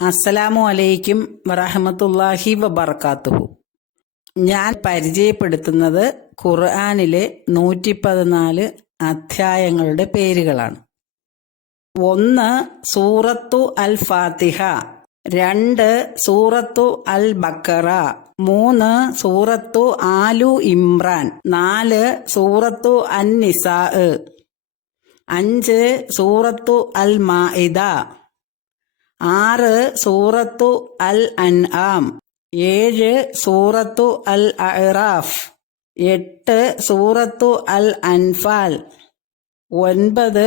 അസ്സലാമു അലൈക്കും വറഹമത്തല്ലാഹി വബർക്കാത്തുഹു. ഞാൻ പരിചയപ്പെടുത്തുന്നത് ഖുർആാനിലെ നൂറ്റി പതിനാല് അധ്യായങ്ങളുടെ പേരുകളാണ്. ഒന്ന് സൂറത്തു അൽ ഫാത്തിഹ രണ്ട് സൂറത്തു അൽ ബക്കറ മൂന്ന് സൂറത്തു ആലു ഇമ്രാൻ നാല് സൂറത്തു അൻ നിസാ അഞ്ച് സൂറത്തു അൽ മാഇദ ആറ് സൂറത്തു അൽ അൻആം ഏഴ് സൂറത്തു അൽ അറാഫ് എട്ട് സൂറത്തു അൽ അൻഫാൽ ഒൻപത്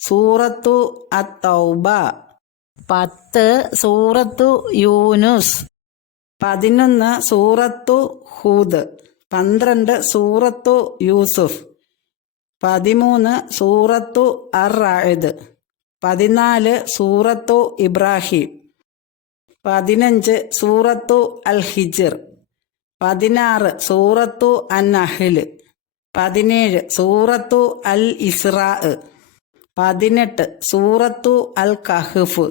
സൂറത്തു അത്തൗബ പത്ത് സൂറത്തു യൂനുസ് പതിനൊന്ന് സൂറത്തു ഹൂദ് പന്ത്രണ്ട് സൂറത്തു യൂസുഫ് പതിമൂന്ന് സൂറത്തു അർ റായത് പതിനാല് സൂറത്തു ഇബ്രാഹിം. പതിനഞ്ച് സൂറത്തു അൽ ഹിജിർ പതിനാറ് സൂറത്തു അൻ അഹിൽ പതിനേഴ് സൂറത്തു അൽ ഇസ്രാ പതിനെട്ട് സൂറത്തു അൽ കഹ്ഫ്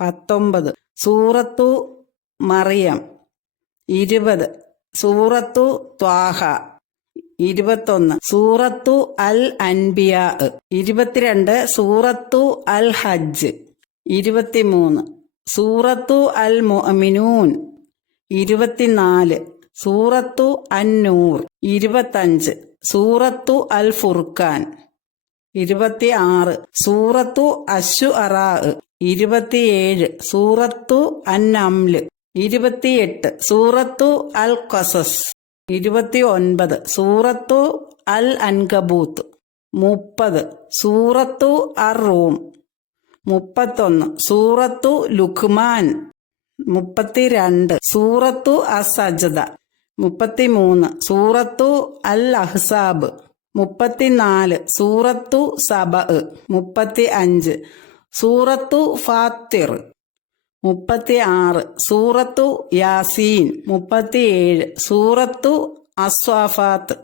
പത്തൊമ്പത് സൂറത്തു മറിയം. ഇരുപത് സൂറത്തു ത്വാഹ. ഇരുപത്തൊന്ന്. സൂറത്തു അൽ അൻബിയ. ഇരുപത്തിരണ്ട് സൂറത്തു അൽ ഹജ്ജ്. ഇരുപത്തിമൂന്ന്. സൂറത്തു അൽ മൊമിനൂൻ ഇരുപത്തിനാല്. സൂറത്തു അന്നൂർ ഇരുപത്തഞ്ച്. സൂറത്തു അൽ ഫുർഖാൻ. ഇരുപത്തി ആറ് സൂറത്തു അശു അറാ ഇരുപത്തിയേഴ്. സൂറത്തു അന്നംൽ ഇരുപത്തിയെട്ട്. സൂറത്തു അൽ ഖസസ്. ഇരുപത്തി ഒൻപത് സൂറത്തു അൽ അൻകബൂത്ത് മുപ്പത്. സൂറത്തു അർ റൂം മുപ്പത്തൊന്ന്. സൂറത്തു ലുഖ്മാൻ. മുപ്പത്തിരണ്ട്. സൂറത്തു അസജദ മുപ്പത്തിമൂന്ന്. സൂറത്തു അൽ അഹ്സാബ് മുപ്പത്തിനാല്. സൂറത്തു സബ. മുപ്പത്തി അഞ്ച് സൂറത്തു ഫാത്തിർ. മുപ്പത്തി ആറ് സൂറത്തു യാസീൻ. മുപ്പത്തിയേഴ്. സൂറത്തു അസ്വാഫാത്ത്.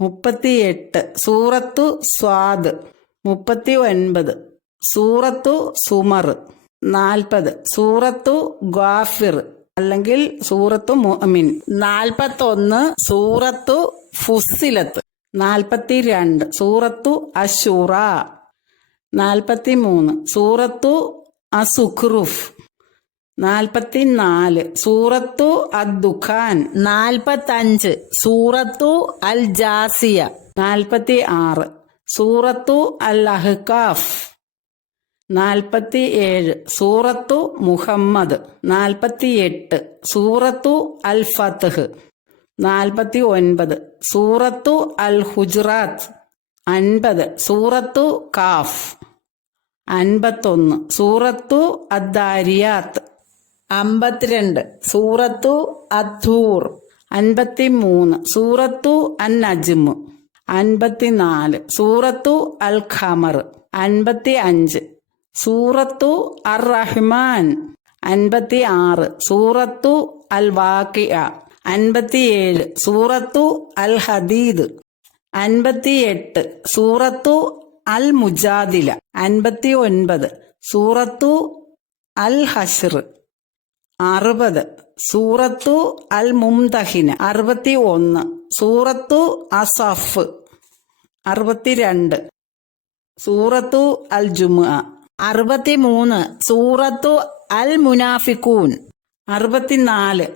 മുപ്പത്തിയെട്ട്. സൂറത്തു സ്വാദ്. മുപ്പത്തി ഒൻപത് സൂറത്തു സുമർ. നാൽപ്പത്. സൂറത്തു ഗാഫിർ. അല്ലെങ്കിൽ സൂറത്തു മുഅമിൻ. നാൽപ്പത്തൊന്ന്. സൂറത്തു ഫുസിലത്ത് നാൽപ്പത്തി രണ്ട് സൂറത്തു അഷുറ നാൽപ്പത്തി മൂന്ന് സൂറത്തു അസുഖ്റുഫ്. നാൽപ്പത്തിനാല്. സൂറത്തു അദ്ദുഖാൻ. നാൽപ്പത്തഞ്ച്. സൂറത്തു അൽ ജാസിയ നാൽപ്പത്തി ആറ് സൂറത്തു അൽ അഹ്കാഫ് നാൽപ്പത്തി ഏഴ് സൂറത്തു മുഹമ്മദ്. നാൽപ്പത്തി എട്ട് സൂറത്തു അൽ ഫത്ത്ഹ് നാൽപ്പത്തി ഒൻപത് സൂറത്തു അൽ ഹുജറാത്ത് അൻപത്. സൂറത്തു കാഫ്. അൻപത്തൊന്ന്. സൂറത്തു അദ്ദാരിയാത്ത്. അമ്പത്തിരണ്ട്. സൂറത്തു അധൂർ. അൻപത്തി മൂന്ന് സൂറത്തു അൻ നജ്മ് അൻപത്തിനാല്. സൂറത്തു അൽ ഖമർ അൻപത്തി അഞ്ച് സൂറത്തു അർ റഹ്മാൻ അൻപത്തി ആറ് സൂറത്തു അൽ വാക്കിയ അൻപത്തിയേഴ്. സൂറത്തു അൽ ഹദീദ് അൻപത്തിയെട്ട്. സൂറത്തു അൽ മുജാദില അൻപത്തി ഒൻപത് സൂറത്തു അൽ ഹഷർ അറുപത്. സൂറത്തു അൽ മുംതഹിന് അറുപത്തി ഒന്ന് സൂറത്തു അസഫ്. അറുപത്തിരണ്ട്. സൂറത്തു അൽ ജുമ അറുപത്തി മൂന്ന് സൂറത്തു അൽ മുനാഫിക്കൂൻ അറുപത്തിനാല്.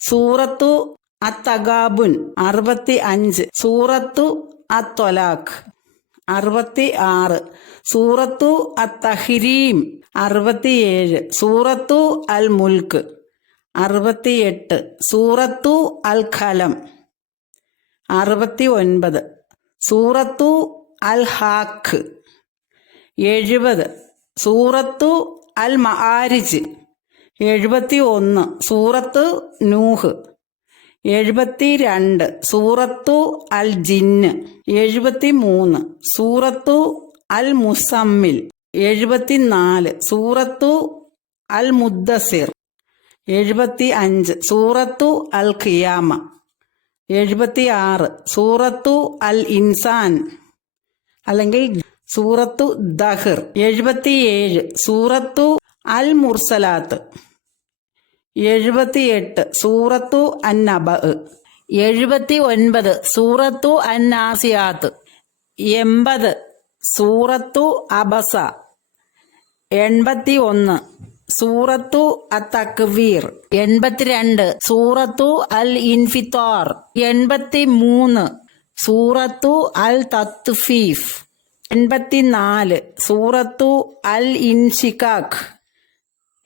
സൂറത്തു അത്തഗാബുൻ അറുപത്തി അഞ്ച് സൂറത്തു അത്തൊലാഖ് അറുപത്തി ആറ് സൂറത്തു അത്തഹിരീം അറുപത്തിയേഴ്. സൂറത്തു അൽ മുൽക്ക് അറുപത്തിയെട്ട്. സൂറത്തു അൽ ഖലം അറുപത്തി ഒൻപത് സൂറത്തു അൽ ഹാഖ് എഴുപത്. സൂറത്തു അൽ മഹാരിജ് എഴുപത്തി ഒന്ന് സൂറത്ത് നൂഹ് എഴുപത്തി രണ്ട് സൂറത്തു അൽ ജിന്ന്. എഴുപത്തി മൂന്ന് സൂറത്തു അൽ മുസമ്മിൽ. എഴുപത്തി നാല് സൂറത്തു അൽ മുദ്ദസിർ. എഴുപത്തി അഞ്ച് സൂറത്തു അൽ ഖിയാമ. എഴുപത്തി ആറ് സൂറത്തു അൽ ഇൻസാൻ. അല്ലെങ്കിൽ സൂറത്തു ദഹർ. എഴുപത്തിയേഴ്. സൂറത്തു അൽ മുർസലാത്ത്. എഴുപത്തിയെട്ട് സൂറത്തു അന്നബ. എഴുപത്തി ഒൻപത് സൂറത്തു അന്നാസിയാത്ത്. എൺപത് സൂറത്തു അബസ. എൺപത്തി ഒന്ന് സൂറത്തു അത്തക്വീർ. എൺപത്തിരണ്ട് സൂറത്തു അൽ ഇൻഫിത്തോർ എൺപത്തി മൂന്ന് സൂറത്തു അൽ തത്ഫീഫ് എൺപത്തിനാല് സൂറത്തു അൽ ഇൻഷിക്കാഖ്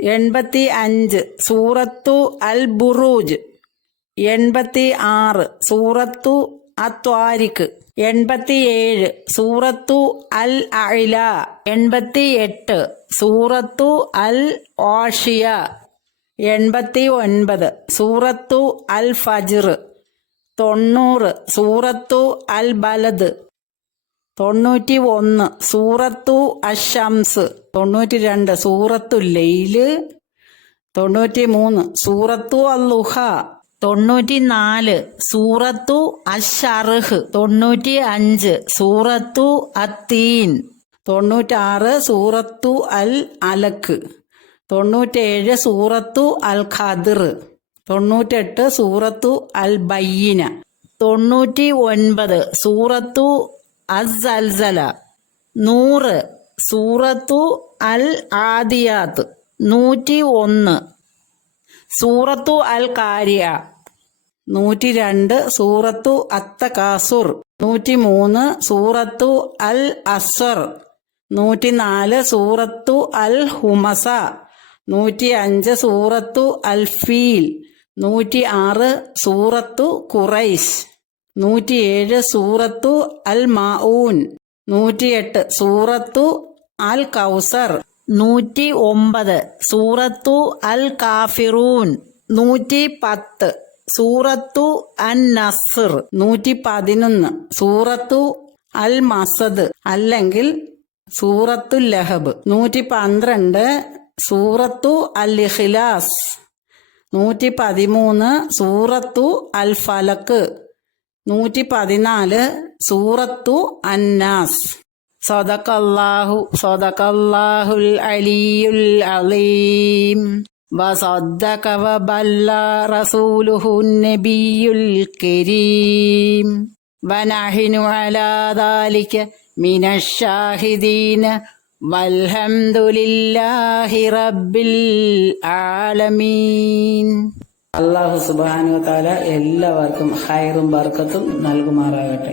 എൺപത്തി അഞ്ച് സൂറത്തു അൽ ബുറൂജ് എൺപത്തി ആറ് സൂറത്തു അത്വാരിക്ക്. എൺപത്തിയേഴ് സൂറത്തു അൽ അഴില എൺപത്തി എട്ട് സൂറത്തു അൽ ഓഷിയ. എൺപത്തി ഒൻപത് സൂറത്തു അൽ ഫജിർ തൊണ്ണൂറ് സൂറത്തു അൽ ബലദ്. തൊണ്ണൂറ്റി ഒന്ന് സൂറത്തു അഷംസ്. തൊണ്ണൂറ്റി രണ്ട് സൂറത്തു ലെയിൽ തൊണ്ണൂറ്റി മൂന്ന് സൂറത്തു അല്ലുഹ തൊണ്ണൂറ്റി നാല് സൂറത്തു അഷർഹ് തൊണ്ണൂറ്റി അഞ്ച് സൂറത്തു അത്തീൻ. തൊണ്ണൂറ്റാറ് സൂറത്തു അൽ അലക്ക് തൊണ്ണൂറ്റേഴ് സൂറത്തു അൽ ഖദർ തൊണ്ണൂറ്റെട്ട് സൂറത്തു അൽ ബയ്യന തൊണ്ണൂറ്റി ഒൻപത് സൂറത്തു അസൽസല. നൂറ്. സൂറത്തു അൽ ആദിയാത്ത്. നൂറ്റി ഒന്ന് സൂറത്തു അൽ കാര്യ. നൂറ്റി രണ്ട് സൂറത്തു അത്ത കാസുർ നൂറ്റി മൂന്ന് സൂറത്തു അൽ അസ്വർ. നൂറ്റി നാല് സൂറത്തു അൽ ഹുമസ. നൂറ്റി അഞ്ച് സൂറത്തു അൽ ഫീൽ. നൂറ്റി ആറ് സൂറത്തു ഖുറൈശ്. നൂറ്റിയേഴ് സൂറത്തു അൽ മാഊൻ നൂറ്റിയെട്ട് സൂറത്തു അൽ കൗസർ നൂറ്റി ഒമ്പത് സൂറത്തു അൽ കാഫിറൂൻ നൂറ്റി പത്ത് സൂറത്തു അൻ നസർ നൂറ്റി പതിനൊന്ന് സൂറത്തു അൽ മസദ് അല്ലെങ്കിൽ സൂറത്തു ലഹബ്. നൂറ്റി പന്ത്രണ്ട് സൂറത്തു അൽ ഇഖ്ലാസ് നൂറ്റി പതിമൂന്ന് സൂറത്തു അൽ ഫലക്ക് നൂറ്റി പതിനാല് സൂറത്തു അന്നാസ് സദക്കല്ലാഹു സദക്കല്ലാഹുൽ അലിയുൽ അലീം وصدق وبلى رسوله النبي الكريم ونحن على ذلك من الشاهدين والحمد لله رب العالمين അള്ളാഹു സുബാനു താല എല്ലാവർക്കും ഹൈറും ബർക്കത്തും നൽകുമാറാകട്ടെ.